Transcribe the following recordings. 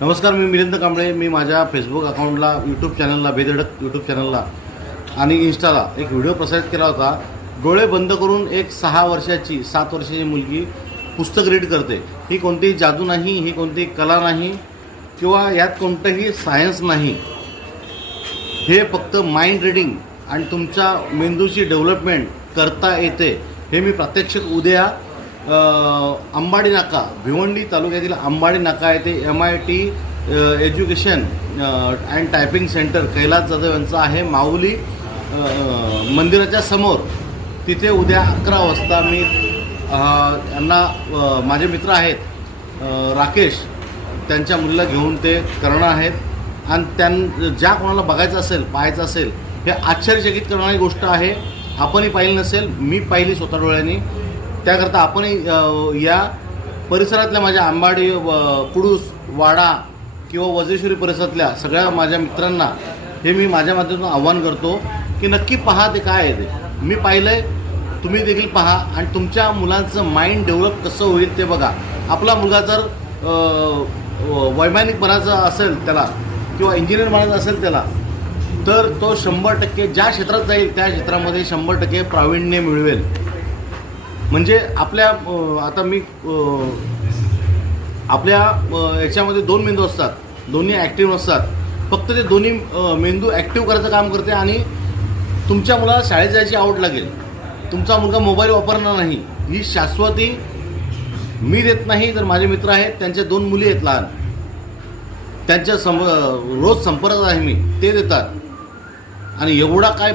नमस्कार, मी मिलिंद कांबळे. मी माझ्या फेसबुक अकाउंटला, यूट्यूब चॅनलला, बेधडक यूट्यूब चॅनलला आणि इन्स्टाला एक व्हिडिओ प्रसारित केला होता. डोळे बंद करून एक 6 वर्षाची 7 वर्षाची मुलगी पुस्तक रीड करते. ही कोणतीही जादू नाही, ही कोणतीही कला नाही किंवा यात कोणतंही सायन्स नाही. हे फक्त माइंड रीडिंग आणि तुमच्या मेंदूची डेव्हलपमेंट करता येते. हे मी प्रात्यक्षिक उद्या अंबाडी नाका, भिवंडी तालुक्यातील अंबाडी नाका येथे MIT education and typing centre Kailas Jadhav यांचं आहे, माऊली मंदिराच्या समोर. तिथे उद्या 11 वाजता मी यांना माझे मित्र आहेत राकेश, त्यांच्या मुलीला घेऊन ते करणार आहेत. आणि ज्या कोणाला बघायचं असेल, पाहायचं असेल, हे आश्चर्यचकित करणारी गोष्ट आहे. आपणही पाहिली नसेल, मी पाहिली स्वतः डोळ्यांनी. त्याकरता आपणही या परिसरातल्या माझ्या अंबाडी, कुडूस, वाडा किंवा वजेश्वरी परिसरातल्या सगळ्या माझ्या मित्रांना हे मी माझ्या माध्यमातून आव्हान करतो की नक्की पहा ते काय आहे. ते मी पाहिलं आहे, तुम्ही देखील पहा आणि तुमच्या मुलांचं माइंड डेव्हलप कसं होईल ते बघा. आपला मुलगा जर वैमानिक बनायचं असेल त्याला किंवा इंजिनियर बनायचं असेल त्याला, तर तो 100% ज्या क्षेत्रात जाईल त्या क्षेत्रामध्ये 100% प्रावीण्य मिळवेल. म्हणजे आपल्या आता मी आपल्या याच्यामध्ये 2 मेंदू असतात, दोन्ही ॲक्टिव्ह नसतात. फक्त ते दोन्ही मेंदू ॲक्टिव्ह करायचं काम करते. आणि तुमच्या मुलाला शाळेत जायची आवड लागेल, तुमचा मुलगा मोबाईल वापरणार नाही, ही शाश्वती मी देत नाही. तर माझे मित्र आहेत, त्यांच्या 2 मुली आहेत लहान, त्यांच्या रोज संपर्कात आहे मी, ते देतात. आणि एवढा काय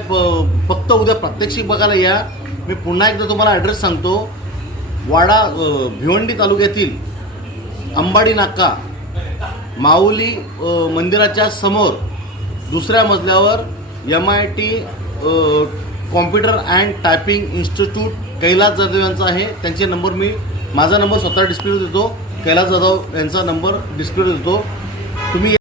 फक्त उद्या प्रात्यक्षिक बघायला या. मी पुन्हा एकदा तुम्हाला ॲड्रेस सांगतो. वाडा, भिवंडी तालुक्यातील अंबाडी नाका, माऊली मंदिराच्या समोर 2ऱ्या मजल्यावर MIT computer and typing institute Kailas Jadhav यांचा आहे. त्यांचे नंबर माझा नंबर स्वतः डिस्प्ले देतो, कैलास जाधव यांचा नंबर डिस्प्ले देतो. तुम्ही